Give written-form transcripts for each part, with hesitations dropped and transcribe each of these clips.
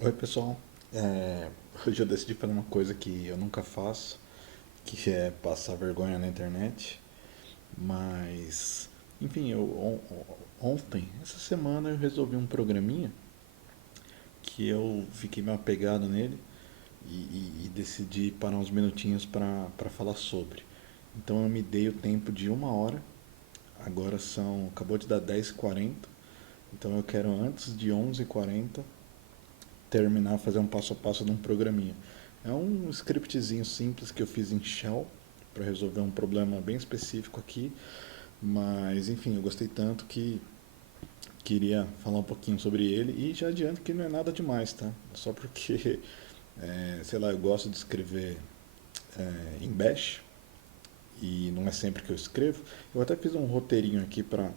Oi pessoal, É, hoje eu decidi fazer uma coisa que eu nunca faço, que é passar vergonha na internet, mas enfim, ontem, essa semana eu resolvi um programinha que eu fiquei meio apegado nele e decidi parar uns minutinhos para falar sobre. Então eu me dei o tempo de uma hora, acabou de dar 10h40, então eu quero antes de 11h40 terminar, fazer um passo a passo de um programinha. É um scriptzinho simples que eu fiz em Shell para resolver um problema bem específico aqui, mas enfim, eu gostei tanto que queria falar um pouquinho sobre ele e já adianto que não é nada demais, tá? Só porque, sei lá, eu gosto de escrever em Bash e não é sempre que eu escrevo. Eu até fiz um roteirinho aqui para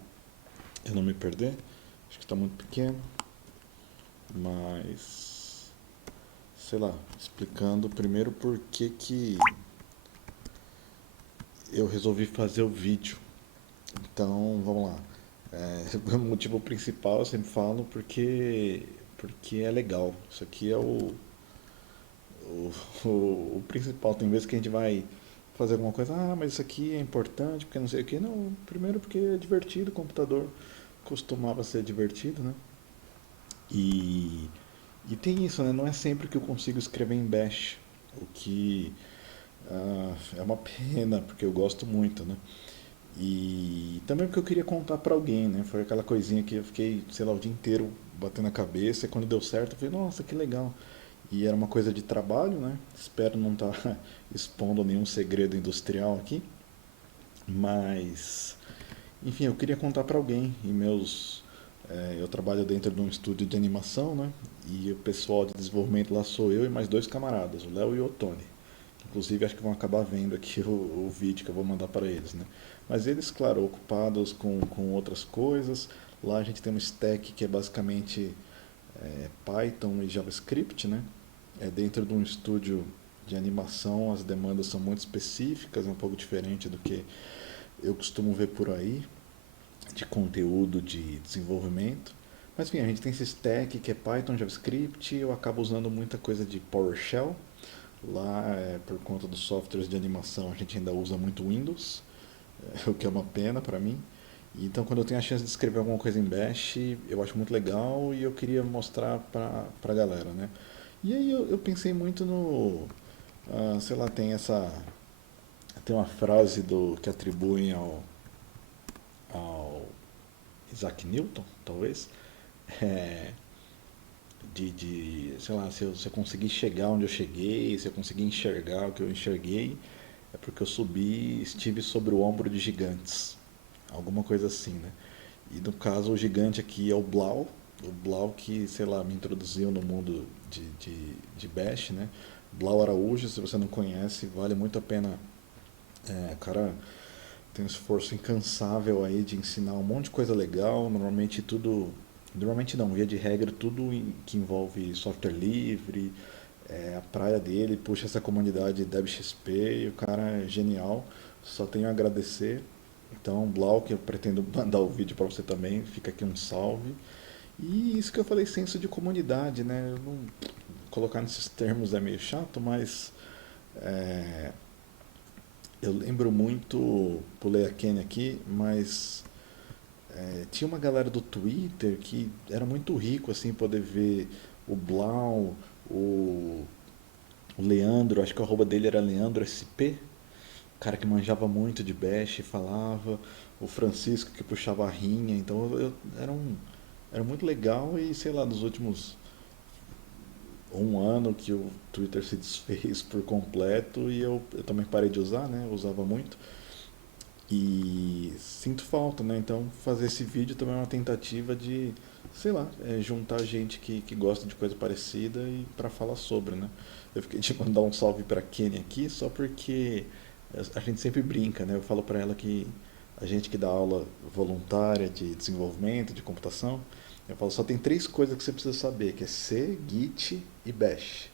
eu não me perder. Acho que está muito pequeno, mas sei lá, explicando primeiro por que eu resolvi fazer o vídeo. Então, vamos lá. O motivo principal eu sempre falo porque é legal. Isso aqui é o principal. Tem vezes que a gente vai fazer alguma coisa, mas isso aqui é importante, porque não sei o que. Não, primeiro porque é divertido, o computador costumava ser divertido, né? E, e tem isso, né? Não é sempre que eu consigo escrever em Bash, o que é uma pena, porque eu gosto muito, né? E também porque eu queria contar pra alguém, né? Foi aquela coisinha que eu fiquei, sei lá, o dia inteiro batendo a cabeça e quando deu certo eu falei, nossa, que legal. E era uma coisa de trabalho, né? Espero não estar expondo nenhum segredo industrial aqui, mas enfim, eu queria contar pra alguém e eu trabalho dentro de um estúdio de animação, né? E o pessoal de desenvolvimento lá sou eu e mais dois camaradas, o Léo e o Tony. Inclusive, acho que vão acabar vendo aqui o vídeo que eu vou mandar para eles, né? Mas eles, claro, ocupados com outras coisas. Lá a gente tem um stack que é basicamente Python e JavaScript, né? É dentro de um estúdio de animação, as demandas são muito específicas, é um pouco diferente do que eu costumo ver por aí, de conteúdo de desenvolvimento. Mas enfim, a gente tem esse stack que é Python, JavaScript, eu acabo usando muita coisa de PowerShell. Lá, por conta dos softwares de animação, a gente ainda usa muito Windows, o que é uma pena para mim. E então, quando eu tenho a chance de escrever alguma coisa em Bash, eu acho muito legal e eu queria mostrar pra galera, né? E aí eu pensei muito no, sei lá, tem uma frase que atribuem ao Isaac Newton, talvez, é, sei lá, se eu conseguir chegar onde eu cheguei, se eu conseguir enxergar o que eu enxerguei, é porque eu subi, estive sobre o ombro de gigantes. Alguma coisa assim, né? E no caso, o gigante aqui é o Blau que, sei lá, me introduziu no mundo de Bash, né? Blau Araújo, se você não conhece, vale muito a pena. O cara tem um esforço incansável aí de ensinar um monte de coisa legal, normalmente tudo. Normalmente não, via de regra, que envolve software livre, a praia dele, puxa essa comunidade DebXP e o cara é genial, só tenho a agradecer. Então, Blau, que eu pretendo mandar o vídeo para você também, fica aqui um salve. E isso que eu falei, senso de comunidade, né? Eu não, colocar nesses termos é meio chato, mas eu lembro muito, pulei a Kenny aqui, mas tinha uma galera do Twitter que era muito rico, assim, poder ver o Blau, o, o Leandro, acho que o arroba dele era Leandro SP, cara que manjava muito de Bash, falava, o Francisco que puxava a rinha, então era muito legal e sei lá, nos últimos um ano que o Twitter se desfez por completo e eu também parei de usar, né? Eu usava muito e sinto falta, né? Então fazer esse vídeo também é uma tentativa de, sei lá, juntar gente que gosta de coisa parecida e para falar sobre, né? Eu fiquei de mandar um salve para Kenny aqui só porque a gente sempre brinca, né? Eu falo para ela que a gente que dá aula voluntária de desenvolvimento, de computação, eu falo só tem três coisas que você precisa saber, que é C, Git e Bash.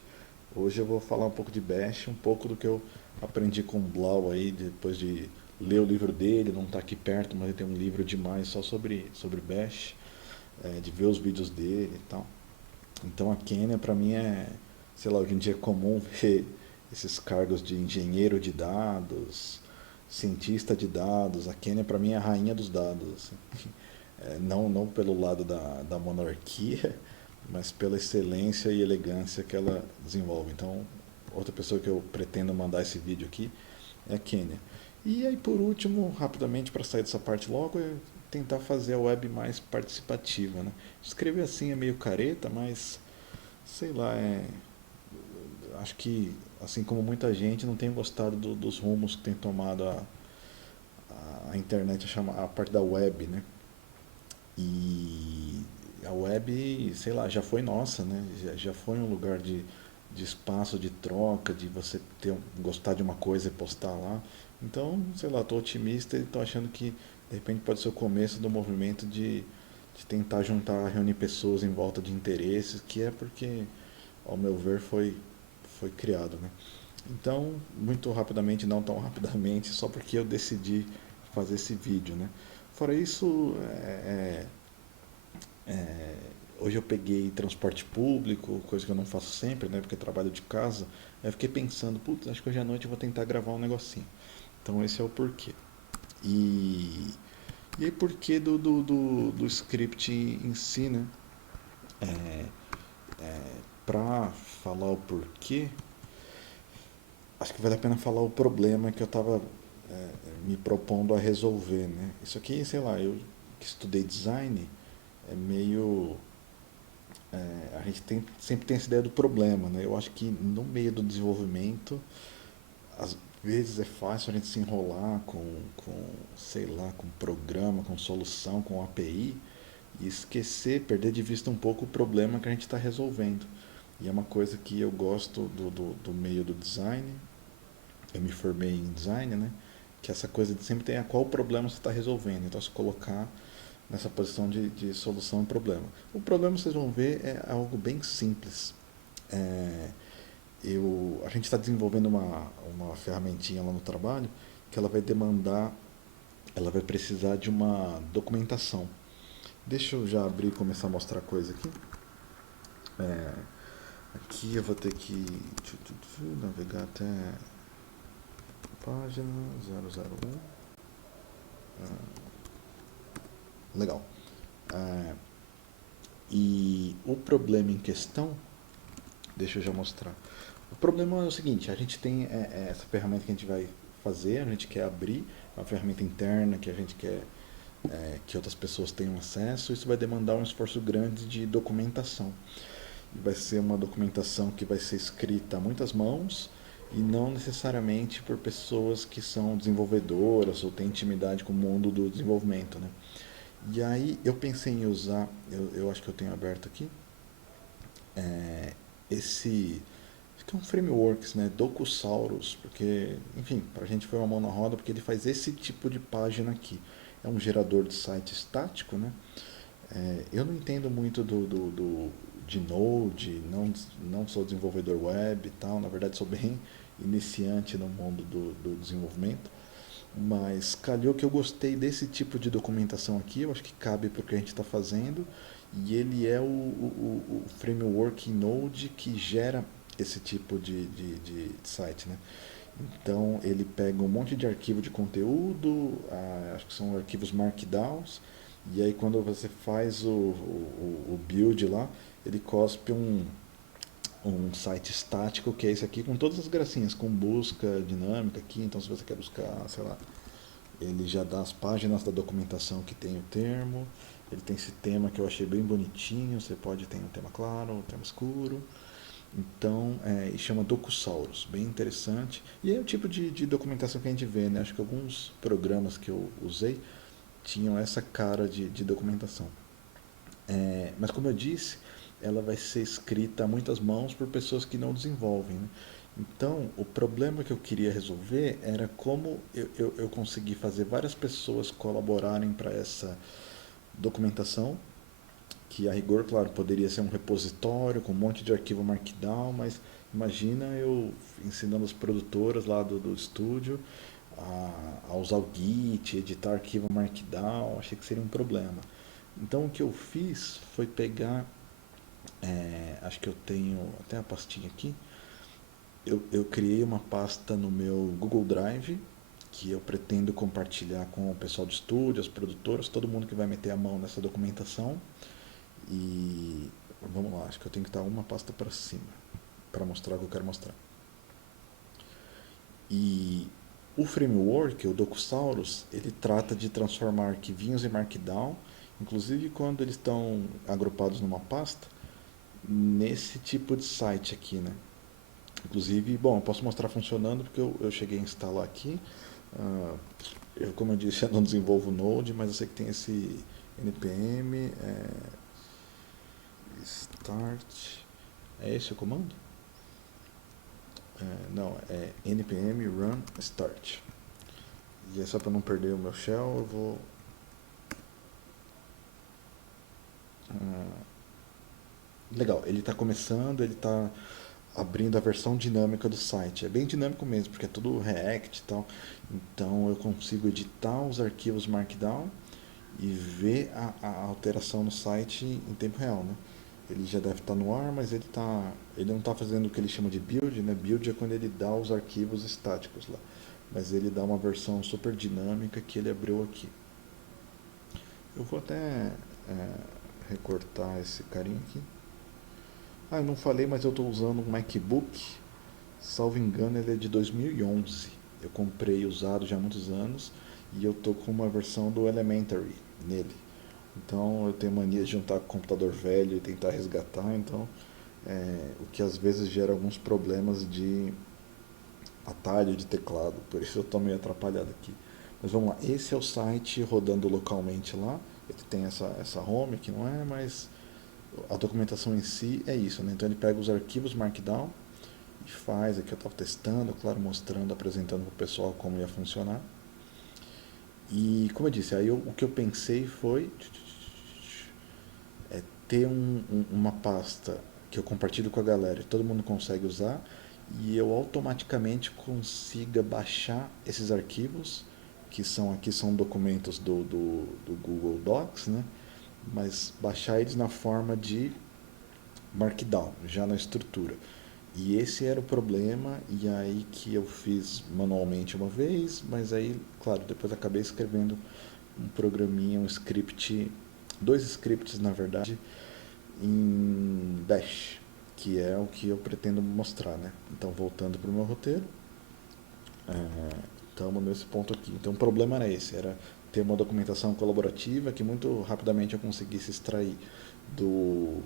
Hoje eu vou falar um pouco de Bash, um pouco do que eu aprendi com o Blau aí, depois de ler o livro dele, não está aqui perto, mas ele tem um livro demais só sobre Bash, de ver os vídeos dele e tal. Então a Kenya para mim é, sei lá, hoje em dia é comum ver esses cargos de engenheiro de dados, cientista de dados. A Kenya para mim é a rainha dos dados, assim. Não pelo lado da monarquia, mas pela excelência e elegância que ela desenvolve. Então, outra pessoa que eu pretendo mandar esse vídeo aqui é a Kenya. E aí, por último, rapidamente, para sair dessa parte logo, é tentar fazer a web mais participativa, né? Escrever assim é meio careta, mas sei lá, acho que assim como muita gente não tem gostado dos rumos que tem tomado a internet, a parte da web, né? E a web, sei lá, já foi nossa, né? Já foi um lugar de espaço de troca, de você gostar de uma coisa e postar lá. Então, sei lá, estou otimista e estou achando que de repente pode ser o começo do movimento de tentar juntar, reunir pessoas em volta de interesses, que é porque, ao meu ver, foi criado, né? Então, muito rapidamente, não tão rapidamente, só porque eu decidi fazer esse vídeo, né? Fora isso, hoje eu peguei transporte público, coisa que eu não faço sempre, né? Porque eu trabalho de casa. Aí eu fiquei pensando, putz, acho que hoje à noite eu vou tentar gravar um negocinho. Então esse é o porquê. E, e aí porquê do script em si, né? Pra falar o porquê, acho que vale a pena falar o problema que eu estava me propondo a resolver, né? Isso aqui, sei lá, eu que estudei design, é meio a gente sempre tem essa ideia do problema, né? Eu acho que no meio do desenvolvimento, às vezes é fácil a gente se enrolar sei lá, com programa, com solução, com API e esquecer, perder de vista um pouco o problema que a gente está resolvendo. E é uma coisa que eu gosto do meio do design. Eu me formei em design, né? Que essa coisa de sempre tem qual problema você está resolvendo. Então, se colocar nessa posição de solução ao problema. O problema, vocês vão ver, é algo bem simples. É, a gente está desenvolvendo uma ferramentinha lá no trabalho que ela vai demandar, ela vai precisar de uma documentação. Deixa eu já abrir e começar a mostrar a coisa aqui. Aqui eu vou ter que navegar até a página 001. Legal. E o problema em questão, deixa eu já mostrar. O problema é o seguinte, a gente tem essa ferramenta que a gente vai fazer, a gente quer abrir, é uma ferramenta interna que a gente quer que outras pessoas tenham acesso, isso vai demandar um esforço grande de documentação. E vai ser uma documentação que vai ser escrita a muitas mãos e não necessariamente por pessoas que são desenvolvedoras ou têm intimidade com o mundo do desenvolvimento, né? E aí eu pensei em usar, eu acho que eu tenho aberto aqui, esse, acho que é um frameworks, né, Docusaurus, porque, enfim, pra gente foi uma mão na roda, porque ele faz esse tipo de página aqui. É um gerador de site estático, né? Eu não entendo muito de Node, não sou desenvolvedor web e tal, na verdade sou bem iniciante no mundo do desenvolvimento, mas calhou que eu gostei desse tipo de documentação aqui, eu acho que cabe para o que a gente está fazendo, e ele é o framework Node que gera esse tipo de site, né? Então ele pega um monte de arquivo de conteúdo, acho que são arquivos markdowns, e aí quando você faz o build lá, ele cospe um site estático, que é esse aqui, com todas as gracinhas, com busca dinâmica aqui. Então se você quer buscar, sei lá, ele já dá as páginas da documentação que tem o termo. Ele tem esse tema que eu achei bem bonitinho. Você pode ter um tema claro, um tema escuro. Então, e chama Docusaurus, bem interessante. E é o tipo de documentação que a gente vê, né? Acho que alguns programas que eu usei tinham essa cara de documentação. Mas como eu disse, ela vai ser escrita a muitas mãos por pessoas que não desenvolvem, né? Então, o problema que eu queria resolver era como eu consegui fazer várias pessoas colaborarem para essa documentação, que a rigor, claro, poderia ser um repositório com um monte de arquivo Markdown, mas imagina eu ensinando as produtoras lá do estúdio a usar o Git, editar arquivo Markdown, achei que seria um problema. Então o que eu fiz foi pegar acho que eu tenho até a pastinha aqui. Eu criei uma pasta no meu Google Drive que eu pretendo compartilhar com o pessoal do estúdio, as produtoras, todo mundo que vai meter a mão nessa documentação. E vamos lá, acho que eu tenho que estar uma pasta para cima para mostrar o que eu quero mostrar. E o framework, o Docusaurus, ele trata de transformar arquivinhos em Markdown, inclusive quando eles estão agrupados numa pasta, nesse tipo de site aqui, né? Inclusive, bom, eu posso mostrar funcionando porque eu cheguei a instalar aqui. Ah, como eu disse, eu não desenvolvo Node, mas eu sei que tem esse npm start. É esse o comando? Não, é npm run start. E é só para não perder o meu shell, eu vou. Legal, ele está começando, ele está abrindo a versão dinâmica do site. É bem dinâmico mesmo, porque é tudo React e tal. Então eu consigo editar os arquivos Markdown e ver a alteração no site em tempo real, né? Ele já deve estar no ar, mas ele não está fazendo o que ele chama de build, né? Build é quando ele dá os arquivos estáticos lá. Mas ele dá uma versão super dinâmica que ele abriu aqui. Eu vou até recortar esse carinha aqui. Ah, eu não falei, mas eu estou usando um MacBook. Salvo engano, ele é de 2011. Eu comprei usado já há muitos anos e eu tô com uma versão do Elementary nele. Então eu tenho mania de juntar com computador velho e tentar resgatar. Então, o que às vezes gera alguns problemas de atalho de teclado. Por isso eu estou meio atrapalhado aqui. Mas vamos lá. Esse é o site rodando localmente lá. Ele tem essa home que não é, mas a documentação em si é isso, né? Então ele pega os arquivos Markdown e faz. Aqui eu estava testando, claro, mostrando, apresentando para o pessoal como ia funcionar. E como eu disse, o que eu pensei foi ter uma pasta que eu compartilho com a galera e todo mundo consegue usar e eu automaticamente consiga baixar esses arquivos que são documentos do Google Docs, né? Mas baixar eles na forma de Markdown, já na estrutura. E esse era o problema, e aí que eu fiz manualmente uma vez, mas aí, claro, depois acabei escrevendo um programinha, um script, dois scripts na verdade, em Bash, que é o que eu pretendo mostrar, né? Então, voltando para o meu roteiro, estamos nesse ponto aqui. Então, o problema era esse, era ter uma documentação colaborativa que muito rapidamente eu conseguisse extrair do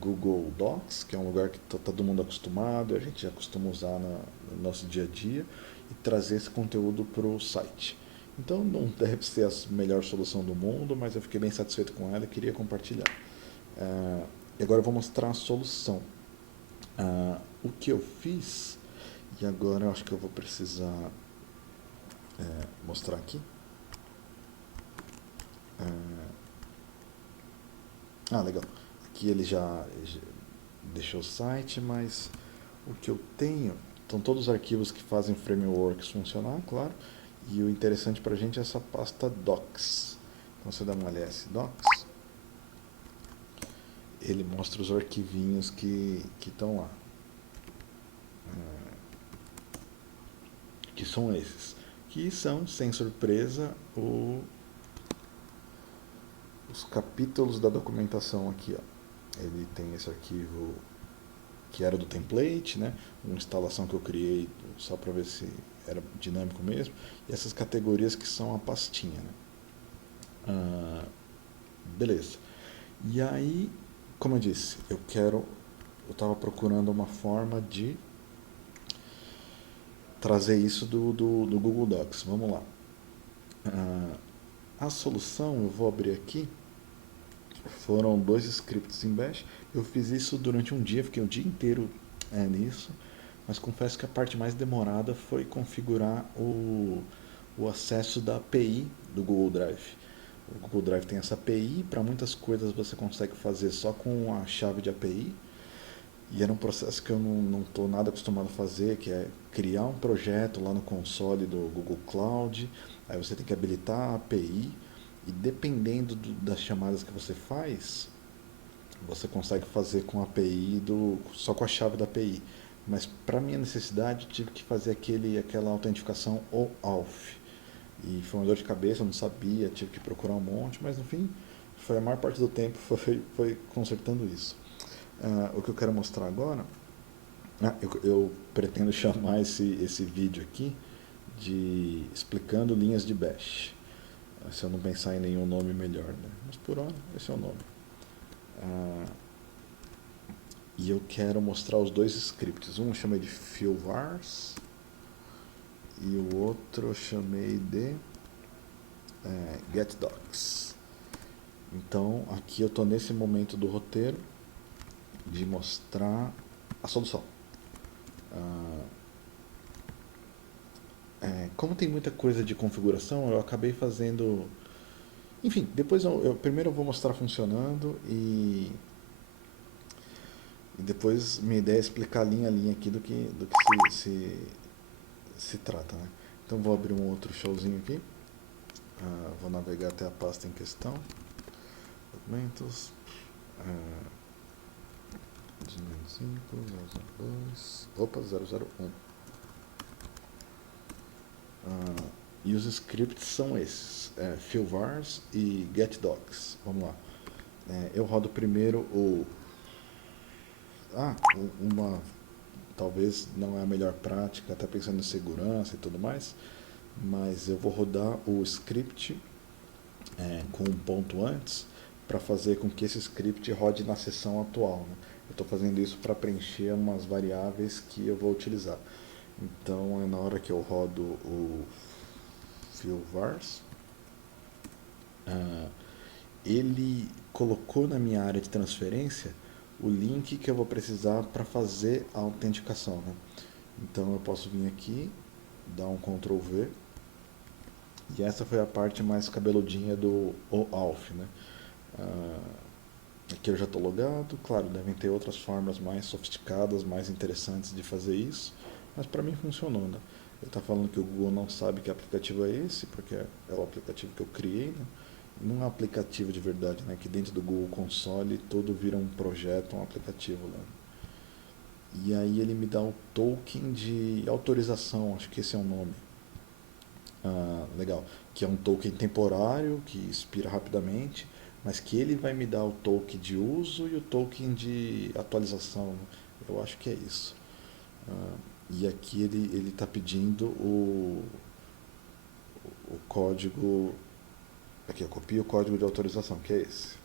Google Docs, que é um lugar que está todo mundo acostumado, a gente já costuma usar no nosso dia a dia, e trazer esse conteúdo para o site. Então não deve ser a melhor solução do mundo, mas eu fiquei bem satisfeito com ela e queria compartilhar. E agora eu vou mostrar a solução. O que eu fiz, e agora eu acho que eu vou precisar mostrar aqui. Legal. Aqui ele já deixou o site, mas o que eu tenho são todos os arquivos que fazem frameworks funcionar, claro. E o interessante para a gente é essa pasta docs. Então você dá uma ls docs, ele mostra os arquivinhos que estão lá. Que são esses. Que são, sem surpresa, os capítulos da documentação aqui. Ó. Ele tem esse arquivo que era do template, né? Uma instalação que eu criei só para ver se era dinâmico mesmo. E essas categorias que são a pastinha, né? Beleza. E aí, como eu disse, eu estava procurando uma forma de trazer isso do Google Docs. Vamos lá. A solução, eu vou abrir aqui, foram dois scripts em Bash. Eu fiz isso durante um dia, fiquei o dia inteiro nisso, mas confesso que a parte mais demorada foi configurar o acesso da API do Google Drive. O Google Drive tem essa API, para muitas coisas você consegue fazer só com a chave de API, e era um processo que eu não estou nada acostumado a fazer, que é criar um projeto lá no console do Google Cloud, aí você tem que habilitar a API, e dependendo das chamadas que você faz, você consegue fazer com a API só com a chave da API. Mas para minha necessidade, tive que fazer aquela autentificação OAuth. E foi uma dor de cabeça, eu não sabia, tive que procurar um monte, mas no fim, foi a maior parte do tempo foi consertando isso. O que eu quero mostrar agora, eu pretendo chamar esse vídeo aqui de explicando linhas de bash. Se eu não pensar em nenhum nome melhor, né? Mas por hora, esse é o nome. Ah, e eu quero mostrar os dois scripts. Um eu chamei de fillvars e o outro eu chamei de getDocs. Então aqui eu estou nesse momento do roteiro de mostrar a solução. Como tem muita coisa de configuração, eu acabei fazendo. Enfim, depois primeiro eu vou mostrar funcionando e depois minha ideia é explicar linha a linha aqui do que se trata. Né? Então vou abrir um outro showzinho aqui. Vou navegar até a pasta em questão. Documentos. 205, 002. Opa, 001. E os scripts são esses: fillvars e getDocs. Vamos lá. Eu rodo primeiro uma. Talvez não é a melhor prática, até pensando em segurança e tudo mais, mas eu vou rodar o script com um ponto antes para fazer com que esse script rode na seção atual. Né? Eu estou fazendo isso para preencher umas variáveis que eu vou utilizar. Então é na hora que eu rodo o fillvars, ele colocou na minha área de transferência o link que eu vou precisar para fazer a autenticação. Né? Então eu posso vir aqui, dar um Ctrl V, e essa foi a parte mais cabeludinha do OAuth. Né? Aqui eu já estou logado, claro, devem ter outras formas mais sofisticadas, mais interessantes de fazer isso, mas para mim funcionou. Né? Ele está falando que o Google não sabe que aplicativo é esse, porque é o aplicativo que eu criei. Né? Não é um aplicativo de verdade, né? Que dentro do Google Console tudo vira um projeto, um aplicativo. Né? E aí ele me dá o token de autorização, acho que esse é o nome. Legal. Que é um token temporário, que expira rapidamente, mas que ele vai me dar o token de uso e o token de atualização. Eu acho que é isso. E aqui ele está pedindo o código. Aqui eu copio o código de autorização, que é esse.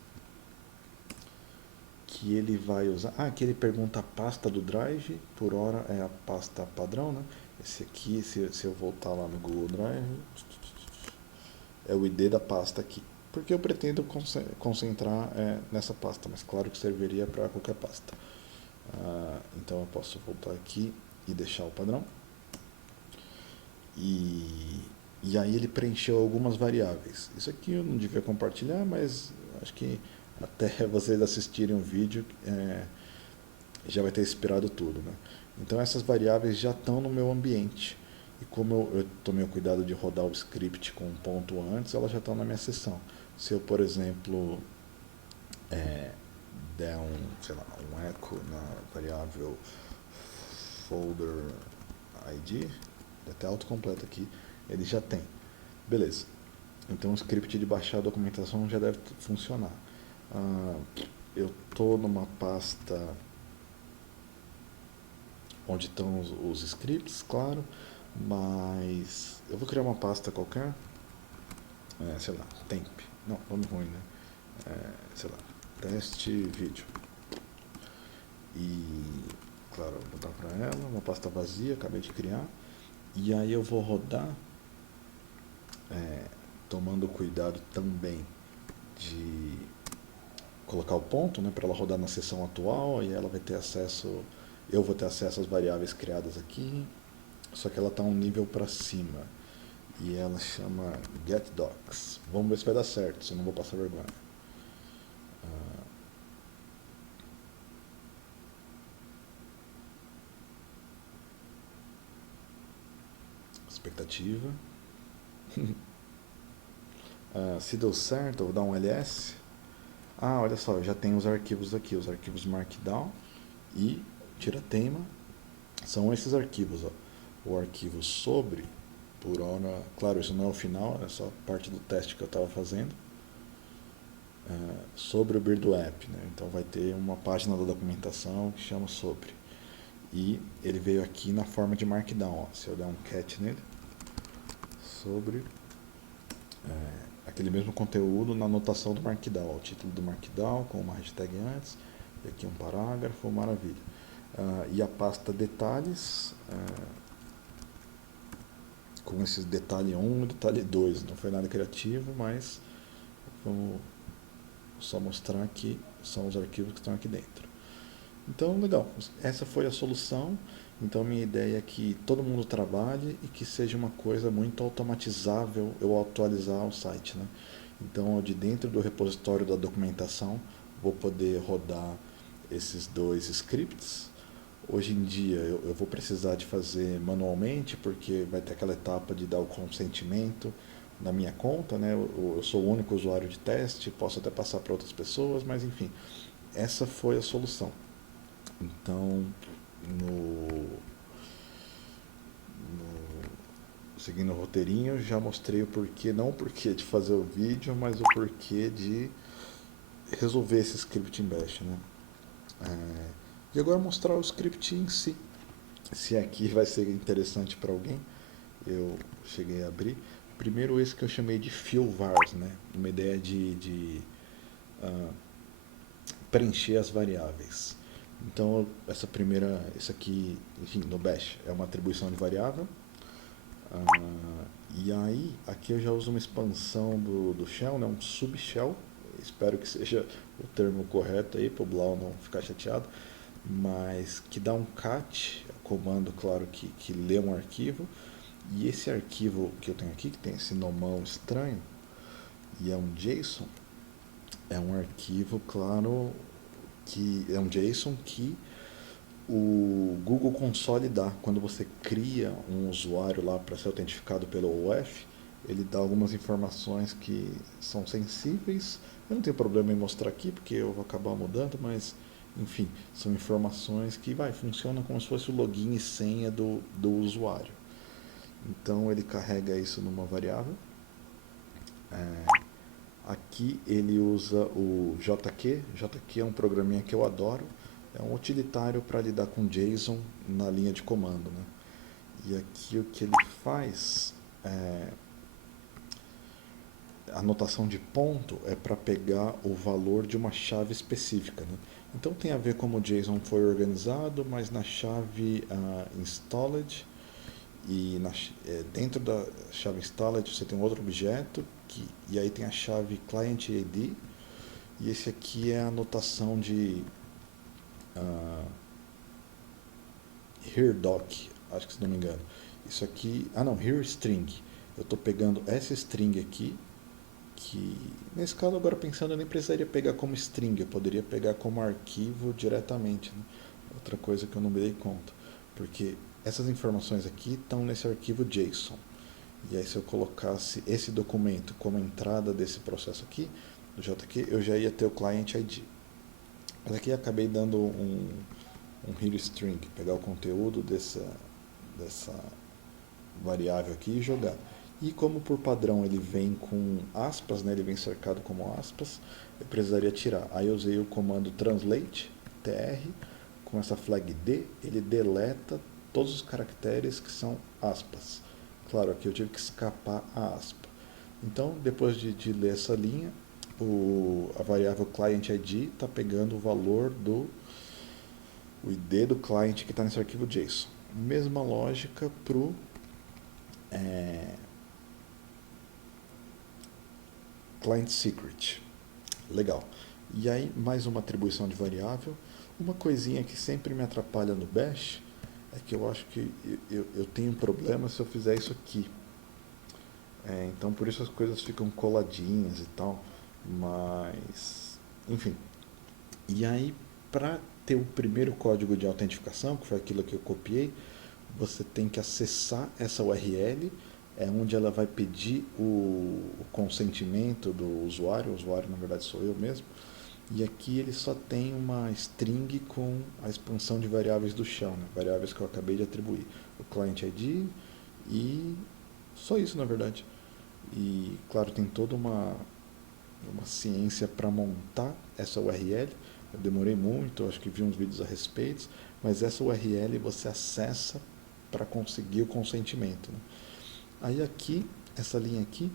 Que ele vai usar. Aqui ele pergunta a pasta do Drive, por hora é a pasta padrão, né? Esse aqui, se eu voltar lá no Google Drive, é o ID da pasta aqui. Porque eu pretendo concentrar nessa pasta, mas claro que serviria para qualquer pasta. Então eu posso voltar aqui e deixar o padrão. E aí ele preencheu algumas variáveis. Isso aqui eu não devia compartilhar, mas acho que até vocês assistirem o vídeo já vai ter expirado tudo. Né? Então essas variáveis já estão no meu ambiente. E como eu tomei o cuidado de rodar o script com um ponto antes, elas já estão na minha seção. Se eu, por exemplo, der sei lá, um echo na variável folder ID, até autocompleto aqui, ele já tem. Beleza. Então o script de baixar a documentação já deve funcionar. Eu estou numa pasta onde estão os scripts, claro, mas eu vou criar uma pasta qualquer, sei lá, temp, não, nome ruim, né? Sei lá, teste vídeo. E, claro, vou botar para ela, uma pasta vazia, acabei de criar. E aí eu vou rodar, tomando cuidado também de colocar o ponto, né, para ela rodar na seção atual, e ela vai ter acesso, eu vou ter acesso às variáveis criadas aqui, só que ela está um nível para cima. E ela chama getDocs. Vamos ver se vai dar certo, senão não vou passar vergonha. Expectativa. Se deu certo, eu vou dar um ls. Ah, olha só, eu já tenho os arquivos aqui, os arquivos Markdown e tira-teima, são esses arquivos, ó. O arquivo sobre, por hora, claro, isso não é o final, é só parte do teste que eu estava fazendo, sobre o Birdo App, né? Então vai ter uma página da documentação que chama sobre. E ele veio aqui na forma de Markdown, ó. Se eu der um cat nele, sobre aquele mesmo conteúdo na anotação do Markdown, o título do Markdown com uma hashtag antes, e aqui um parágrafo, maravilha. E a pasta detalhes, com esses detalhe 1 e detalhe 2, não foi nada criativo, mas vamos só mostrar que são os arquivos que estão aqui dentro. Então, legal, essa foi a solução. Então, minha ideia é que todo mundo trabalhe e que seja uma coisa muito automatizável eu atualizar o site, né? Então, de dentro do repositório da documentação, vou poder rodar esses dois scripts. Hoje em dia, eu vou precisar de fazer manualmente, porque vai ter aquela etapa de dar o consentimento na minha conta, né? Eu sou o único usuário de teste, posso até passar para outras pessoas, mas enfim, essa foi a solução. Então, no, seguindo o roteirinho, já mostrei o porquê, não o porquê de fazer o vídeo, mas o porquê de resolver esse script em Bash, né? E agora mostrar o script em si. Se aqui vai ser interessante para alguém, eu cheguei a abrir. Primeiro esse que eu chamei de fill vars, né? Uma ideia de preencher as variáveis. Então, esse aqui, enfim, no Bash é uma atribuição de variável. E aí, aqui eu já uso uma expansão do shell, né, um subshell. Espero que seja o termo correto aí, para o Blau não ficar chateado. Mas que dá um cat, comando, claro, que lê um arquivo. E esse arquivo que eu tenho aqui, que tem esse nomão estranho, e é um JSON, é um arquivo, claro, que é um JSON que o Google Console dá. Quando você cria um usuário lá para ser autentificado pelo OAuth, ele dá algumas informações que são sensíveis. Eu não tenho problema em mostrar aqui, porque eu vou acabar mudando, mas enfim, são informações que funcionam como se fosse o login e senha do usuário. Então ele carrega isso numa variável. Aqui ele usa o JQ. JQ é um programinha que eu adoro. É um utilitário para lidar com JSON na linha de comando, né? E aqui o que ele faz é a anotação de ponto é para pegar o valor de uma chave específica, né? Então tem a ver como o JSON foi organizado, mas na chave installed e dentro da chave installed você tem um outro objeto e aí tem a chave client ID e esse aqui é a anotação de here doc, acho que se não me engano. Isso aqui, não, here string. Eu estou pegando essa string aqui, que nesse caso agora pensando eu nem precisaria pegar como string, eu poderia pegar como arquivo diretamente, né? Outra coisa que eu não me dei conta, porque essas informações aqui estão nesse arquivo JSON. E aí se eu colocasse esse documento como entrada desse processo aqui, do JQ, eu já ia ter o client ID. Mas aqui acabei dando um here string, pegar o conteúdo dessa variável aqui e jogar. E como por padrão ele vem com aspas, né, ele vem cercado como aspas, eu precisaria tirar. Aí eu usei o comando translate, tr, com essa flag d, ele deleta todos os caracteres que são aspas. Claro, aqui eu tive que escapar a aspa. Então, depois de ler essa linha, a variável client ID está pegando o valor o ID do client que está nesse arquivo JSON. Mesma lógica para o client secret. Legal. E aí, mais uma atribuição de variável. Uma coisinha que sempre me atrapalha no Bash é que eu acho que eu tenho um problema se eu fizer isso aqui. Então, por isso as coisas ficam coladinhas e tal. Mas, enfim. E aí, para ter o primeiro código de autentificação, que foi aquilo que eu copiei, você tem que acessar essa URL, é onde ela vai pedir o consentimento do usuário. O usuário, na verdade, sou eu mesmo. E aqui ele só tem uma string com a expansão de variáveis do shell, né? Variáveis que eu acabei de atribuir. O client ID e só isso, na verdade. E, claro, tem toda uma ciência para montar essa URL. Eu demorei muito, acho que vi uns vídeos a respeito, mas essa URL você acessa para conseguir o consentimento, né? Aí aqui, essa linha aqui,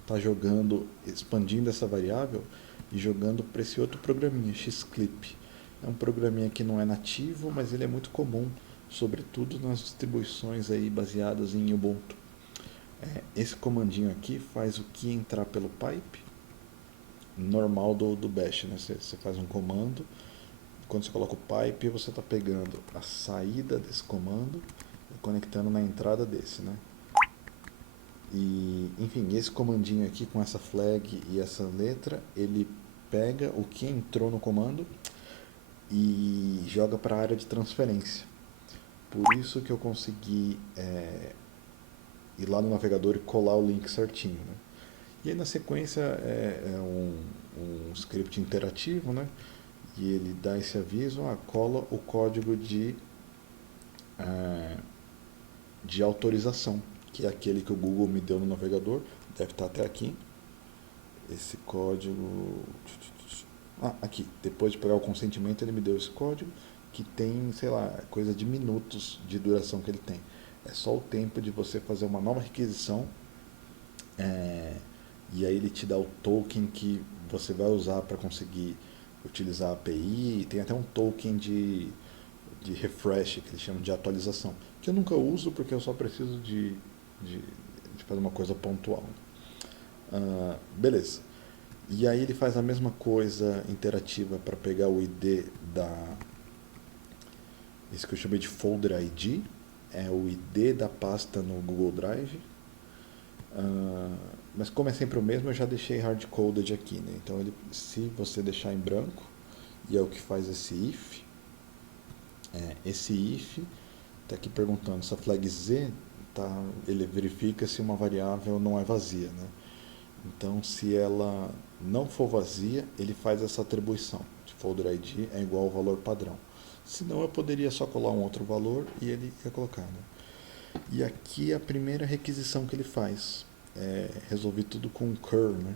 está jogando, expandindo essa variável e jogando para esse outro programinha, xclip. É um programinha que não é nativo, mas ele é muito comum, sobretudo nas distribuições aí baseadas em Ubuntu. Esse comandinho aqui faz o que entrar pelo pipe normal do bash, né? Você faz um comando, quando você coloca o pipe, você está pegando a saída desse comando e conectando na entrada desse, né? E, enfim, esse comandinho aqui com essa flag e essa letra, ele pega o que entrou no comando e joga para a área de transferência. Por isso que eu consegui ir lá no navegador e colar o link certinho, né? E aí na sequência é um script interativo, né? E ele dá esse aviso, cola o código de autorização, que é aquele que o Google me deu no navegador, deve estar até aqui. Esse código. Aqui, depois de pegar o consentimento, ele me deu esse código, que tem, sei lá, coisa de minutos de duração que ele tem. É só o tempo de você fazer uma nova requisição, e aí ele te dá o token que você vai usar para conseguir utilizar a API, e tem até um token de refresh, que eles chamam de atualização, que eu nunca uso porque eu só preciso de, de fazer uma coisa pontual. Beleza. E aí ele faz a mesma coisa interativa para pegar o ID esse que eu chamei de folder ID, é o ID da pasta no Google Drive. Mas como é sempre o mesmo, eu já deixei hard-coded aqui, né? Então se você deixar em branco, e é o que faz esse if está aqui perguntando se a flag Z, ele verifica se uma variável não é vazia, né? Então, se ela não for vazia, ele faz essa atribuição de folder ID é igual ao valor padrão. Senão, eu poderia só colar um outro valor e ele ia colocar, né? E aqui é a primeira requisição que ele faz. Resolvi tudo com cur, né?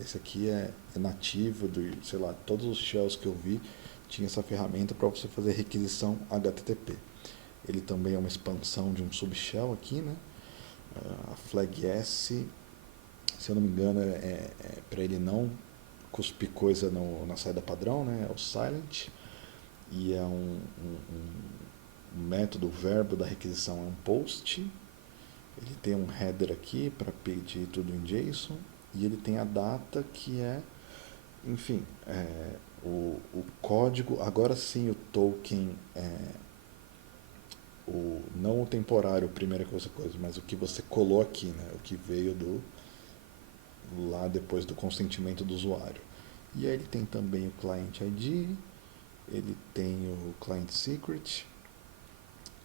Esse aqui é nativo sei lá, todos os shells que eu vi tinha essa ferramenta para você fazer requisição HTTP. Ele também é uma expansão de um subshell aqui, né? A flag S, se eu não me engano, para ele não cuspir coisa na saída padrão, né? É o silent. E é um método, o verbo da requisição é um post. Ele tem um header aqui para pedir tudo em JSON. E ele tem a data que enfim, o código, agora sim o token, não o temporário, primeiro que você coisa, mas o que você colou aqui, né? O que veio lá depois do consentimento do usuário. E aí ele tem também o client ID, ele tem o client secret,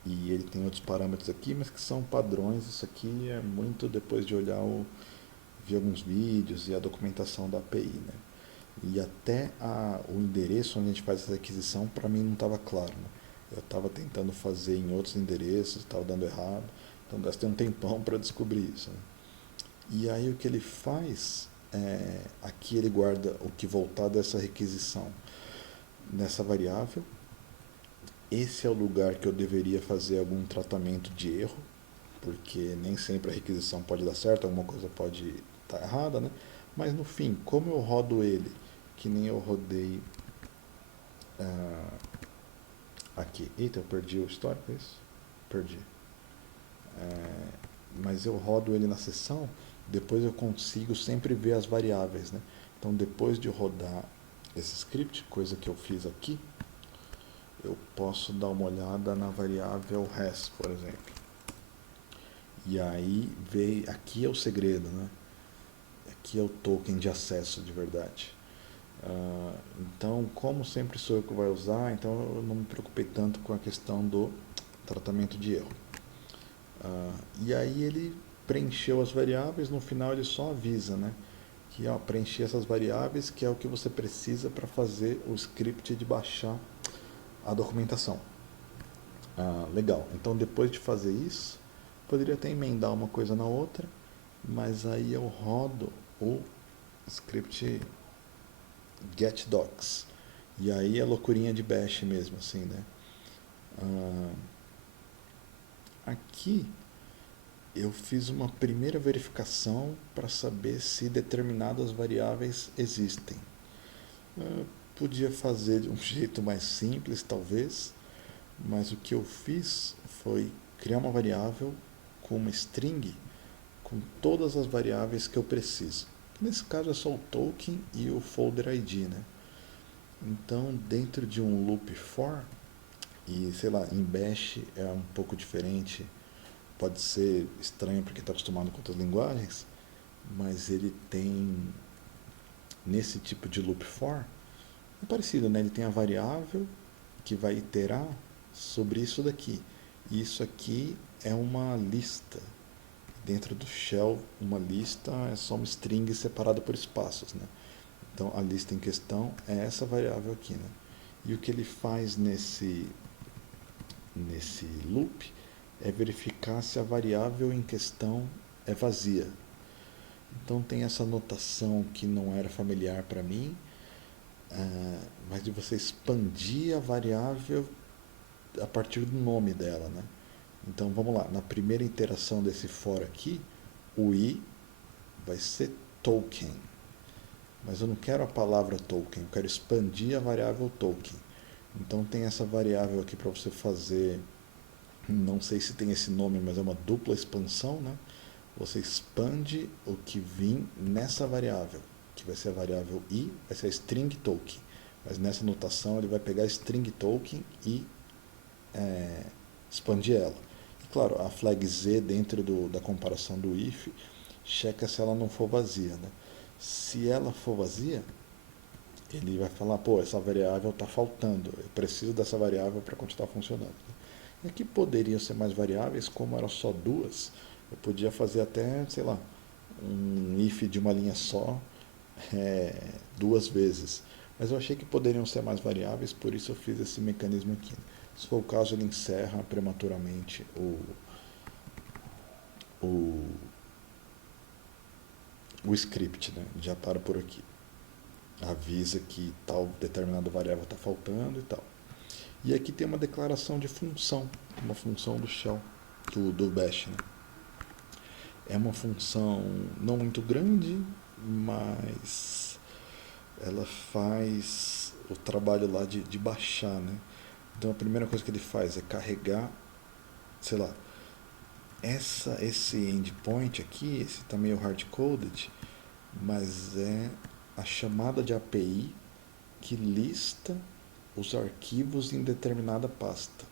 e ele tem outros parâmetros aqui, mas que são padrões. Isso aqui é muito depois de ver alguns vídeos e a documentação da API, né? E até o endereço onde a gente faz essa aquisição, para mim não estava claro, né? Eu estava tentando fazer em outros endereços, estava dando errado, então gastei um tempão para descobrir isso, né? E aí o que ele faz, aqui ele guarda o que voltar dessa requisição nessa variável. Esse é o lugar que eu deveria fazer algum tratamento de erro, porque nem sempre a requisição pode dar certo, alguma coisa pode estar errada, né? Mas no fim, como eu rodo ele, que nem eu rodei aqui. Eita, eu perdi o histórico, é isso? Perdi. Mas eu rodo ele na sessão, depois eu consigo sempre ver as variáveis, né? Então depois de rodar esse script, coisa que eu fiz aqui, eu posso dar uma olhada na variável res, por exemplo. E aí aqui é o segredo, né? Aqui é o token de acesso de verdade. Então, como sempre sou eu que vai usar, então eu não me preocupei tanto com a questão do tratamento de erro. E aí ele preencheu as variáveis, no final ele só avisa, né, aqui, ó, preencher essas variáveis, que é o que você precisa para fazer o script de baixar a documentação. Legal. Então, depois de fazer isso, poderia até emendar uma coisa na outra, mas aí eu rodo o script getDocs. E aí é loucurinha de bash mesmo, assim, né? Aqui eu fiz uma primeira verificação para saber se determinadas variáveis existem. Podia fazer de um jeito mais simples, talvez, mas o que eu fiz foi criar uma variável com uma string com todas as variáveis que eu preciso. Nesse caso é só o token e o folder ID, né? Então, dentro de um loop for, e sei lá, em Bash é um pouco diferente, pode ser estranho porque está acostumado com outras linguagens, mas ele tem, nesse tipo de loop for, é parecido, né? Ele tem a variável que vai iterar sobre isso daqui. E isso aqui é uma lista. Dentro do shell, uma lista é só uma string separada por espaços, né? Então a lista em questão é essa variável aqui, né? E o que ele faz nesse loop é verificar se a variável em questão é vazia. Então tem essa notação que não era familiar para mim, mas de você expandir a variável a partir do nome dela, né? Então vamos lá, na primeira iteração desse for aqui, o i vai ser token, mas eu não quero a palavra token, eu quero expandir a variável token. Então tem essa variável aqui para você fazer, não sei se tem esse nome, mas é uma dupla expansão, né? Você expande o que vem nessa variável, que vai ser a variável i, vai ser a string token. Mas nessa notação ele vai pegar a string token e expandir ela. E claro, a flag z dentro da comparação do if checa se ela não for vazia, né? Se ela for vazia, ele vai falar, pô, essa variável está faltando, eu preciso dessa variável para continuar funcionando. E aqui poderiam ser mais variáveis, como eram só duas, eu podia fazer até, sei lá, um if de uma linha só, duas vezes. Mas eu achei que poderiam ser mais variáveis, por isso eu fiz esse mecanismo aqui. Se for o caso, ele encerra prematuramente o, o script, né? Já para por aqui. Avisa que tal determinada variável está faltando e tal. E aqui tem uma declaração de função, uma função do shell, do bash, né? É uma função não muito grande, mas ela faz o trabalho lá de baixar, né? Então a primeira coisa que ele faz é carregar, sei lá, esse endpoint aqui, esse tá meio hard-coded, mas é a chamada de API que lista os arquivos em determinada pasta.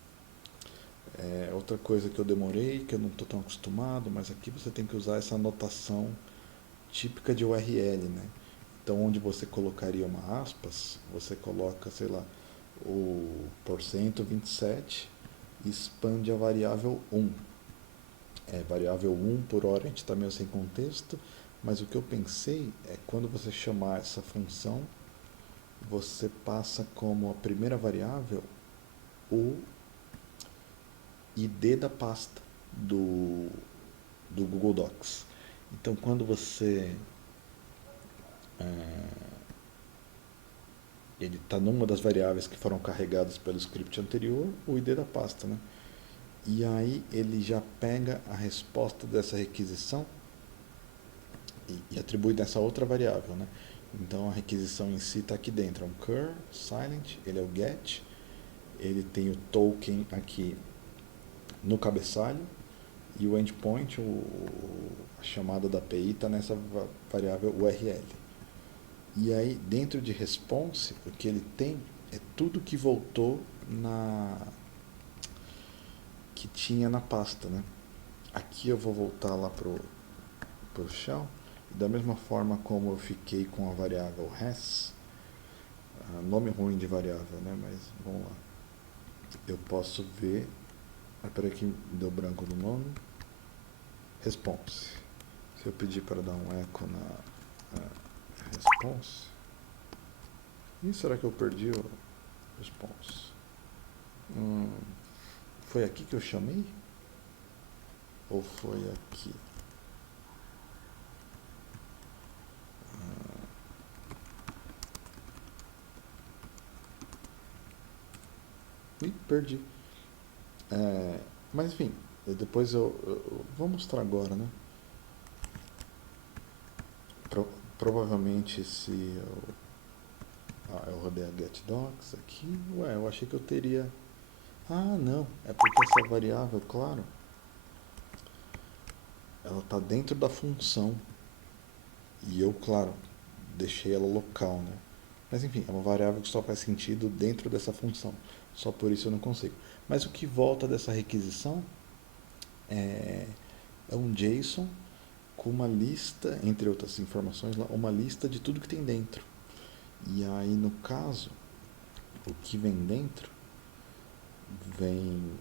Outra coisa que eu demorei, que eu não estou tão acostumado, mas aqui você tem que usar essa notação típica de URL, né? Então, onde você colocaria uma aspas, você coloca, sei lá, o %27 e expande a variável 1. Variável 1 por hora a gente está meio sem contexto, mas o que eu pensei é quando você chamar essa função, você passa como a primeira variável o ID da pasta do Google Docs. Então, quando você ele está numa das variáveis que foram carregadas pelo script anterior, o ID da pasta, né? E aí ele já pega a resposta dessa requisição e atribui dessa outra variável, né? Então a requisição em si está aqui dentro, é um cur, silent, ele é o get, ele tem o token aqui no cabeçalho e o endpoint, a chamada da API está nessa variável URL. E aí dentro de response, o que ele tem é tudo que voltou que tinha na pasta, né? Aqui eu vou voltar lá pro shell, e da mesma forma como eu fiquei com a variável res, nome ruim de variável, né? Mas vamos lá, eu posso ver, peraí que deu branco no nome, response. Se eu pedir para dar um echo response. E será que eu perdi o response? Foi aqui que eu chamei? Ou foi aqui? Ih, perdi. Mas enfim, depois eu vou mostrar agora, né? Pro- Provavelmente se eu rodei a getDocs aqui. Ué, eu achei que eu teria. Ah, não. É porque essa variável, claro, ela está dentro da função. E eu, claro, deixei ela local, né? Mas enfim, é uma variável que só faz sentido dentro dessa função. Só por isso eu não consigo. Mas o que volta dessa requisição é um JSON com uma lista, entre outras informações, uma lista de tudo que tem dentro. E aí, no caso, o que vem dentro vem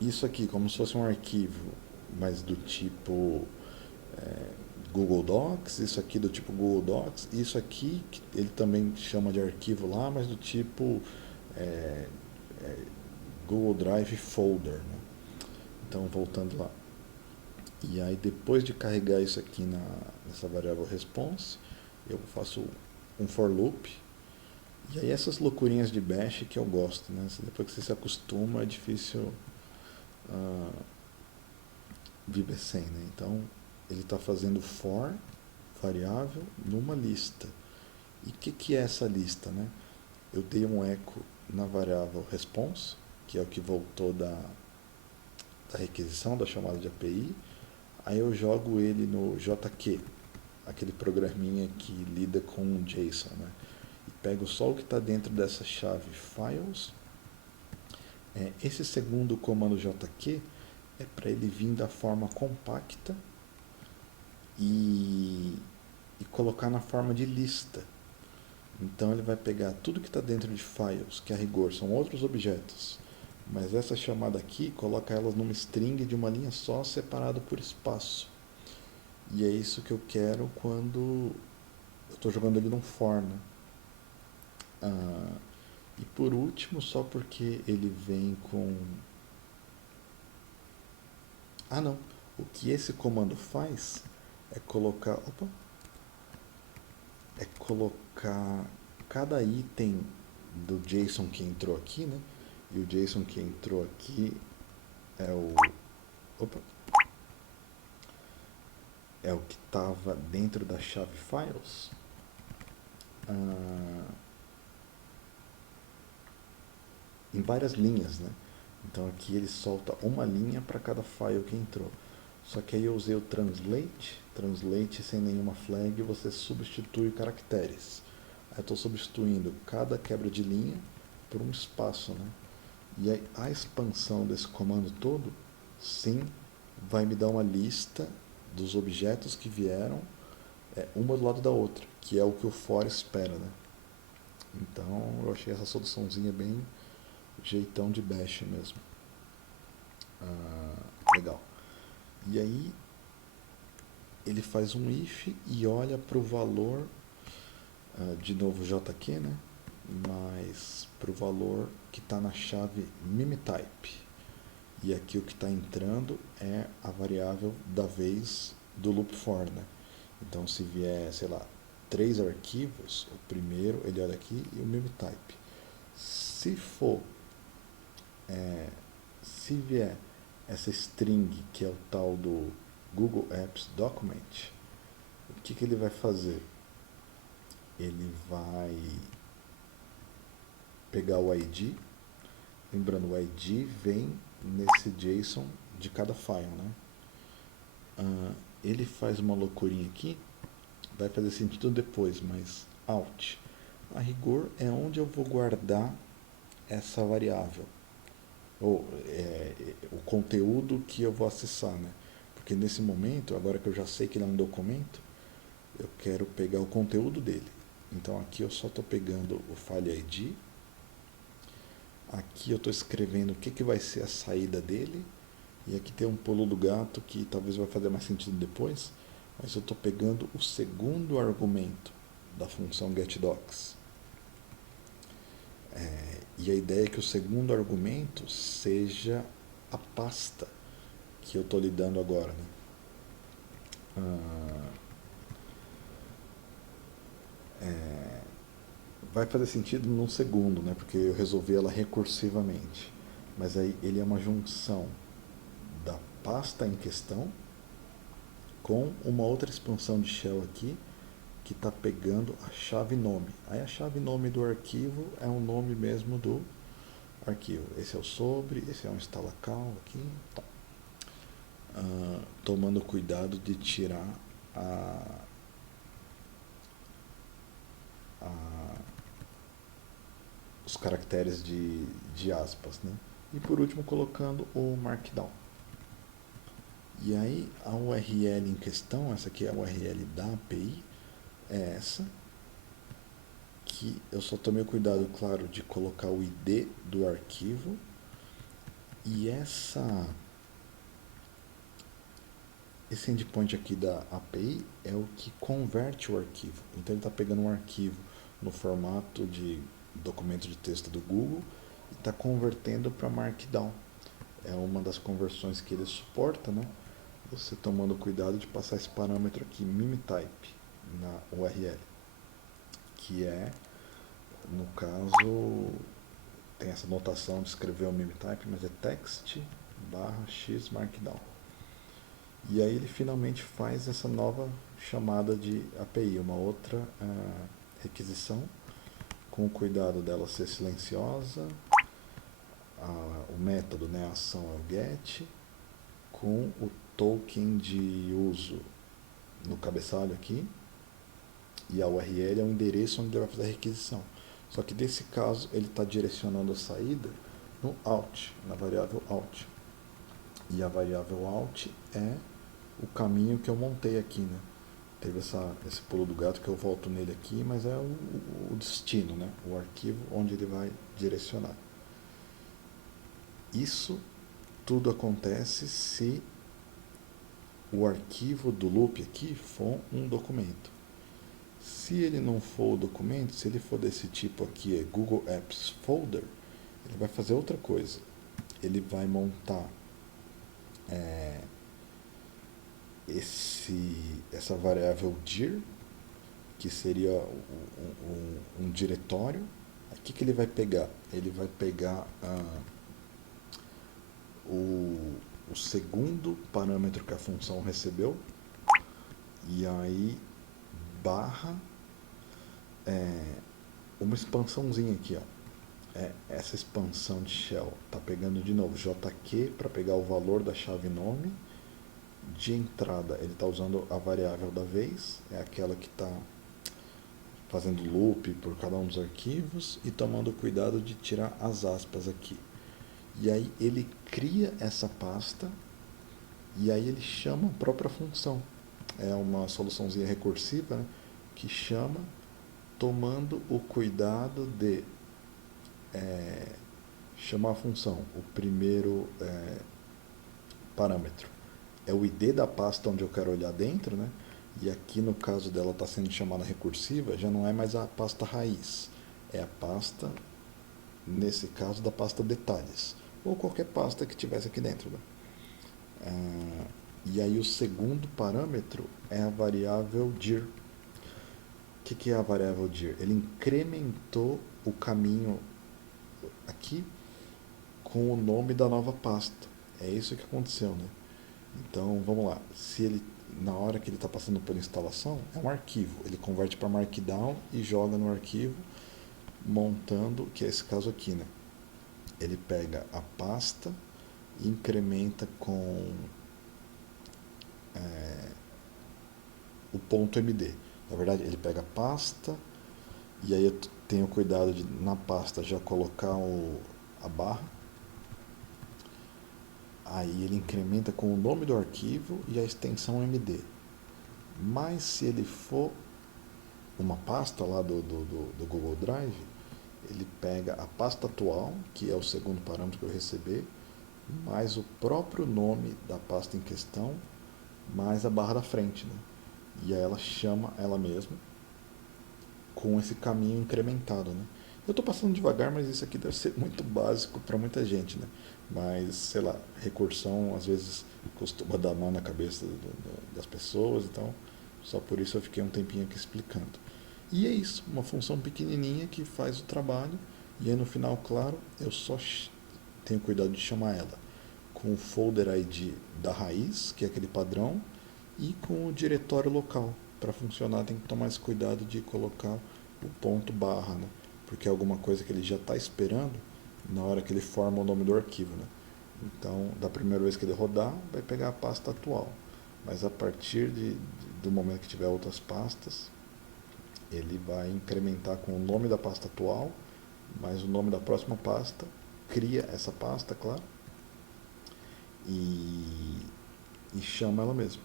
isso aqui, como se fosse um arquivo, mas do tipo Google Docs, isso aqui do tipo Google Docs, isso aqui que ele também chama de arquivo lá, mas do tipo é, Google Drive Folder. Né? Então, voltando lá. E aí, depois de carregar isso aqui nessa variável response, eu faço um for loop. E aí, essas loucurinhas de bash que eu gosto, né? Depois que você se acostuma, é difícil viver sem, né? Então, ele está fazendo for variável numa lista. E o que é essa lista, né? Eu dei um echo na variável response, que é o que voltou da requisição, da chamada de API. Aí eu jogo ele no JQ, aquele programinha que lida com o JSON, né? E pego só o que está dentro dessa chave files. Esse segundo comando JQ é para ele vir da forma compacta e colocar na forma de lista. Então ele vai pegar tudo que está dentro de files, que a rigor são outros objetos, mas essa chamada aqui coloca elas numa string de uma linha só, separado por espaço. E é isso que eu quero quando eu estou jogando ele num for, né? E por último, só porque ele vem com... Ah, não. O que esse comando faz é colocar... Opa! É colocar cada item do JSON que entrou aqui, né? E o JSON que entrou aqui é o... Opa! É o que estava dentro da chave files. Em várias linhas, né? Então aqui ele solta uma linha para cada file que entrou. Só que aí eu usei o translate sem nenhuma flag, você substitui caracteres. Aí eu estou substituindo cada quebra de linha por um espaço, né? E aí a expansão desse comando todo, sim, vai me dar uma lista dos objetos que vieram uma do lado da outra, que é o que o for espera, né? Então eu achei essa soluçãozinha bem jeitão de bash mesmo. Legal. E aí ele faz um if e olha para o valor, de novo JQ, né? Mas para o valor que está na chave mimtype. E aqui o que está entrando é a variável da vez do loop for, né? Então se vier, sei lá, 3 arquivos, o primeiro ele olha aqui e o mimtype. Se for, se vier essa string que é o tal do Google Apps Document, o que ele vai fazer? Ele vai pegar o ID, lembrando, o ID vem nesse JSON de cada file, né? Ele faz uma loucurinha aqui, vai fazer sentido depois, mas out. A rigor é onde eu vou guardar essa variável, ou o conteúdo que eu vou acessar, né? Porque nesse momento, agora que eu já sei que ele é um documento, eu quero pegar o conteúdo dele. Então aqui eu só estou pegando o file ID, aqui eu estou escrevendo o que vai ser a saída dele, e aqui tem um pulo do gato que talvez vai fazer mais sentido depois. mas eu estou pegando o segundo argumento da função getDocs. E a ideia é que o segundo argumento seja a pasta que eu estou lidando agora, né? Vai fazer sentido num segundo, né? Porque eu resolvi ela recursivamente. Mas aí ele é uma junção da pasta em questão com uma outra expansão de shell aqui que está pegando a chave nome. Aí a chave nome do arquivo é o nome mesmo do arquivo. Esse é o sobre, esse é um instalacal aqui. Tá. Tomando cuidado de tirar os caracteres de aspas, né? E por último colocando o markdown. E aí a URL em questão, essa aqui é a URL da API, é essa, que eu só tomei o cuidado, claro, de colocar o ID do arquivo, e esse endpoint aqui da API é o que converte o arquivo. Então ele está pegando um arquivo no formato de documento de texto do Google e está convertendo para Markdown. É uma das conversões que ele suporta, né? Você tomando cuidado de passar esse parâmetro aqui, mimtype, na URL, que é, no caso, tem essa notação de escrever o mimtype, mas é text barra x markdown. E aí ele finalmente faz essa nova chamada de API, uma outra requisição, com o cuidado dela ser silenciosa, o método, né, a ação é o get, com o token de uso no cabeçalho aqui, e a URL é o endereço onde ele vai fazer a requisição. Só que nesse caso ele está direcionando a saída no out, na variável out. E a variável out é o caminho que eu montei aqui, né? Teve esse pulo do gato que eu volto nele aqui, mas é o destino, né? O arquivo onde ele vai direcionar. Isso tudo acontece se o arquivo do loop aqui for um documento. Se ele não for o documento, se ele for desse tipo aqui, é Google Apps Folder, ele vai fazer outra coisa. Ele vai montar essa variável dir, que seria um diretório. O que ele vai pegar? Ele vai pegar o segundo parâmetro que a função recebeu, e aí barra uma expansãozinha aqui, ó. Essa expansão de shell está pegando de novo JQ para pegar o valor da chave nome. De entrada ele está usando a variável da vez, é aquela que está fazendo loop por cada um dos arquivos e tomando cuidado de tirar as aspas aqui. E aí ele cria essa pasta e aí ele chama a própria função. É uma soluçãozinha recursiva, né, que chama tomando o cuidado de chamar a função. O primeiro parâmetro é o ID da pasta onde eu quero olhar dentro, né? E aqui no caso dela está sendo chamada recursiva, já não é mais a pasta raiz, é a pasta, nesse caso, da pasta detalhes, ou qualquer pasta que tivesse aqui dentro, né? E aí o segundo parâmetro é a variável dir. O que é a variável dir? Ele incrementou o caminho aqui com o nome da nova pasta. É isso que aconteceu, né? Então, vamos lá. Se ele, na hora que ele está passando por instalação, é um arquivo. Ele converte para Markdown e joga no arquivo, montando, que é esse caso aqui, né? Ele pega a pasta e incrementa com o ponto .md. Na verdade, ele pega a pasta e aí eu tenho cuidado de, na pasta, já colocar a barra. Aí ele incrementa com o nome do arquivo e a extensão MD. Mas se ele for uma pasta lá do Google Drive, ele pega a pasta atual, que é o segundo parâmetro que eu receber, mais o próprio nome da pasta em questão, mais a barra da frente, né? e aí ela chama ela mesma com esse caminho incrementado, né? Eu estou passando devagar, mas isso aqui deve ser muito básico para muita gente, né? Mas, sei lá, recursão às vezes costuma dar mal na cabeça das pessoas, então só por isso eu fiquei um tempinho aqui explicando. E é isso, uma função pequenininha que faz o trabalho, e aí no final, claro, eu só tenho cuidado de chamar ela com o folder ID da raiz, que é aquele padrão, e com o diretório local. Para funcionar tem que tomar esse cuidado de colocar o ponto barra, né? Porque é alguma coisa que ele já está esperando na hora que ele forma o nome do arquivo, né? Então, da primeira vez que ele rodar, vai pegar a pasta atual. Mas a partir do momento que tiver outras pastas, ele vai incrementar com o nome da pasta atual, mais o nome da próxima pasta, cria essa pasta, claro, e, e chama ela mesmo.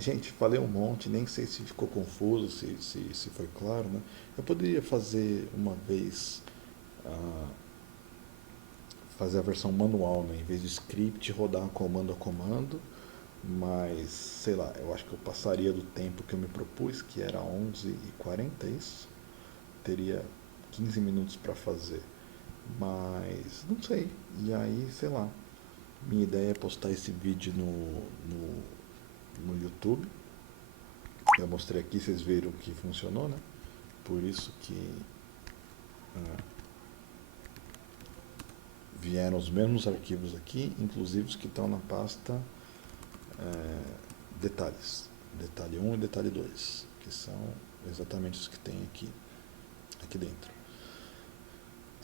Gente, falei um monte, nem sei se ficou confuso, se foi claro, né? Eu poderia fazer uma vez, ah, fazer a versão manual, né? Em vez de script, rodar comando a comando, mas, sei lá, eu acho que eu passaria do tempo que eu me propus, que era 11h40, isso? Teria 15 minutos para fazer, mas não sei. E aí, sei lá, minha ideia é postar esse vídeo no YouTube. Eu mostrei aqui, vocês viram que funcionou, né? Por isso que ah, vieram os mesmos arquivos aqui, inclusive os que estão na pasta detalhes. Detalhe 1 e detalhe 2, que são exatamente os que tem aqui dentro.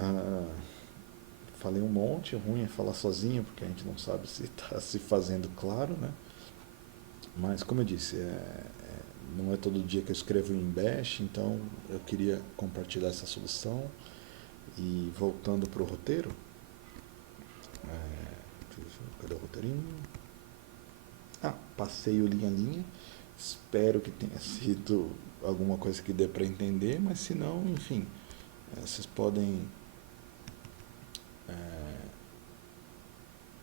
Ah, falei um monte, ruim é falar sozinho, porque a gente não sabe se está se fazendo claro, né? Mas como eu disse, não é todo dia que eu escrevo em Bash, então eu queria compartilhar essa solução. E voltando para o roteiro, cadê o roteirinho? Passei o linha a linha. Espero que tenha sido alguma coisa que dê para entender, mas se não, enfim, vocês podem,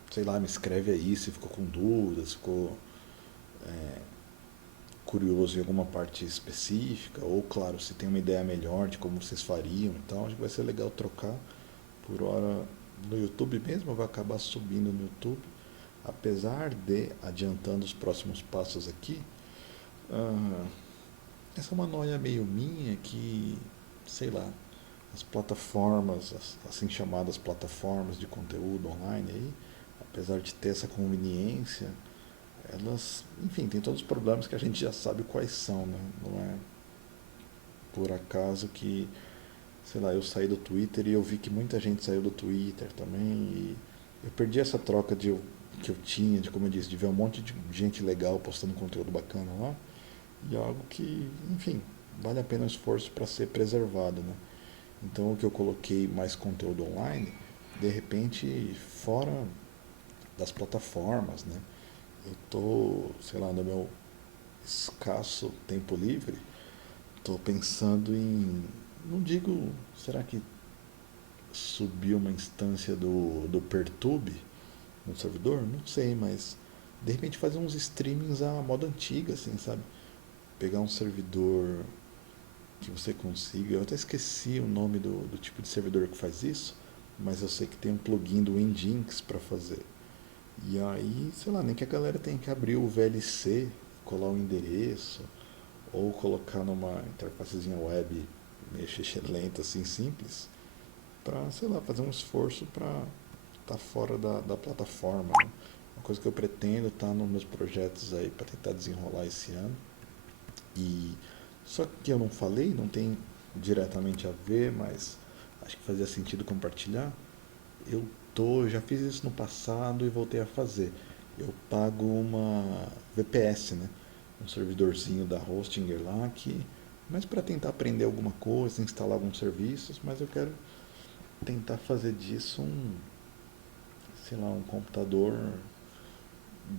sei lá, me escreve aí se ficou com dúvidas, se ficou curioso em alguma parte específica, ou claro, se tem uma ideia melhor de como vocês fariam, então acho que vai ser legal trocar. Por hora, no YouTube mesmo, vai acabar subindo no YouTube, apesar de, adiantando os próximos passos aqui, ah, essa é uma noia meio minha que, sei lá, as plataformas, as assim chamadas plataformas de conteúdo online aí, apesar de ter essa conveniência, elas, enfim, tem todos os problemas que a gente já sabe quais são, né? Não é por acaso que, sei lá, eu saí do Twitter e eu vi que muita gente saiu do Twitter também e eu perdi essa troca que eu tinha, de como eu disse, de ver um monte de gente legal postando conteúdo bacana lá e algo que, enfim, vale a pena o esforço para ser preservado, né? Então o que eu coloquei mais conteúdo online, de repente, fora das plataformas, né? Eu tô, sei lá, no meu escasso tempo livre, tô pensando em, não digo, será que subir uma instância do Pertube no servidor? Não sei, mas de repente fazer uns streamings à moda antiga, assim, sabe? Pegar um servidor que você consiga. Eu até esqueci o nome do tipo de servidor que faz isso, mas eu sei que tem um plugin do Nginx para fazer. E aí, sei lá, nem que a galera tenha que abrir o VLC, colar o endereço, ou colocar numa interfacezinha web meio lenta, assim, simples, para, sei lá, fazer um esforço para estar fora da plataforma, né? Uma coisa que eu pretendo estar nos meus projetos aí para tentar desenrolar esse ano. E só que eu não falei, não tem diretamente a ver, mas acho que fazia sentido compartilhar. Já fiz isso no passado e voltei a fazer. Eu pago uma VPS, né? Um servidorzinho da Hostinger lá que, mas para tentar aprender alguma coisa, instalar alguns serviços, mas eu quero tentar fazer disso sei lá, um computador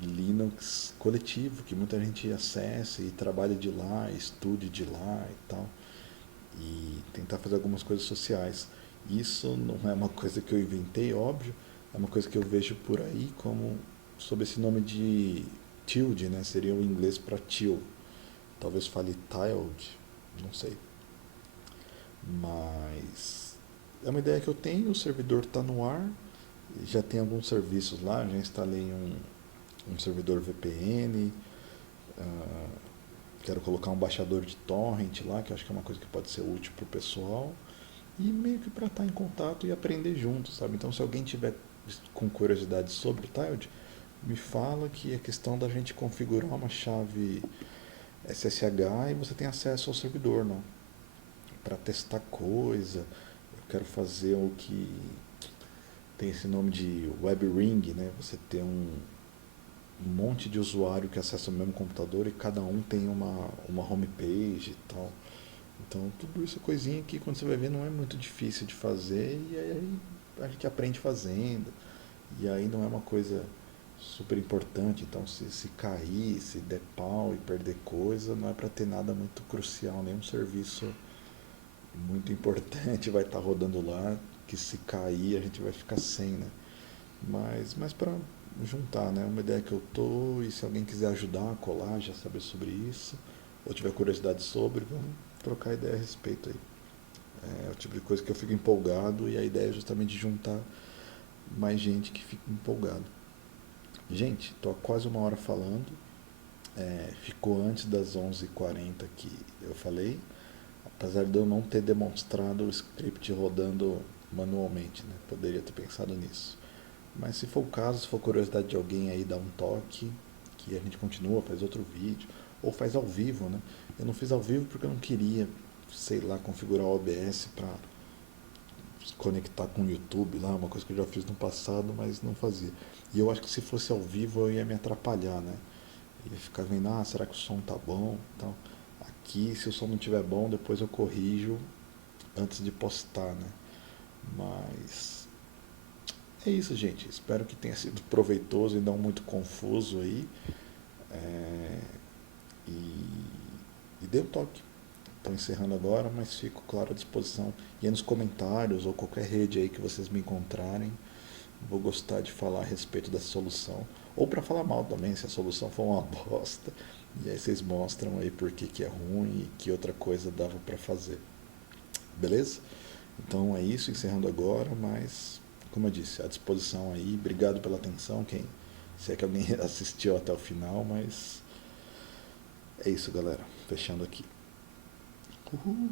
Linux coletivo, que muita gente acesse e trabalhe de lá, estude de lá e tal, e tentar fazer algumas coisas sociais. Isso não é uma coisa que eu inventei, óbvio, é uma coisa que eu vejo por aí como sob esse nome de tilde, né? Seria o inglês para till. Talvez fale tiled, não sei. Mas é uma ideia que eu tenho, o servidor está no ar, já tem alguns serviços lá, já instalei um servidor VPN, ah, quero colocar um baixador de torrent lá, que eu acho que é uma coisa que pode ser útil para o pessoal, e meio que para estar em contato e aprender junto, sabe? Então, se alguém tiver com curiosidade sobre o Tiled, me fala que é questão da gente configurar uma chave SSH e você tem acesso ao servidor, não? Para testar coisa. Eu quero fazer o que tem esse nome de web ring, né? Você tem um monte de usuário que acessa o mesmo computador e cada um tem uma homepage e tal. Então, tudo isso é coisinha que quando você vai ver não é muito difícil de fazer e aí a gente aprende fazendo. E aí não é uma coisa super importante. Então, se cair, se der pau e perder coisa, não é para ter nada muito crucial, nenhum serviço muito importante vai estar rodando lá, que se cair a gente vai ficar sem, né? Mas para juntar, né? Uma ideia que eu tô e se alguém quiser ajudar a colar, já saber sobre isso, ou tiver curiosidade sobre, vamos trocar ideia a respeito aí. É o tipo de coisa que eu fico empolgado e a ideia é justamente juntar mais gente que fica empolgado. Gente, tô há quase uma hora falando, ficou antes das 11h40 que eu falei, apesar de eu não ter demonstrado o script rodando manualmente, né? Poderia ter pensado nisso. Mas se for o caso, se for curiosidade de alguém aí, dá um toque, que a gente continua, faz outro vídeo, ou faz ao vivo, né? Eu não fiz ao vivo porque eu não queria, sei lá, configurar o OBS para conectar com o YouTube lá, uma coisa que eu já fiz no passado, mas não fazia. E eu acho que se fosse ao vivo eu ia me atrapalhar, né? Ia ficar vendo, será que o som tá bom? Então, aqui, se o som não estiver bom, depois eu corrijo antes de postar, né? Mas é isso, gente. Espero que tenha sido proveitoso e não muito confuso aí. É, e dê um toque. Estou encerrando agora, mas fico, claro, à disposição. E aí nos comentários ou qualquer rede aí que vocês me encontrarem, vou gostar de falar a respeito da solução. Ou para falar mal também, se a solução for uma bosta. E aí vocês mostram aí por que é ruim e que outra coisa dava para fazer. Beleza? Então é isso, encerrando agora, mas como eu disse, à disposição aí. Obrigado pela atenção, se é que alguém assistiu até o final, mas é isso, galera. Fechando aqui. Uhul.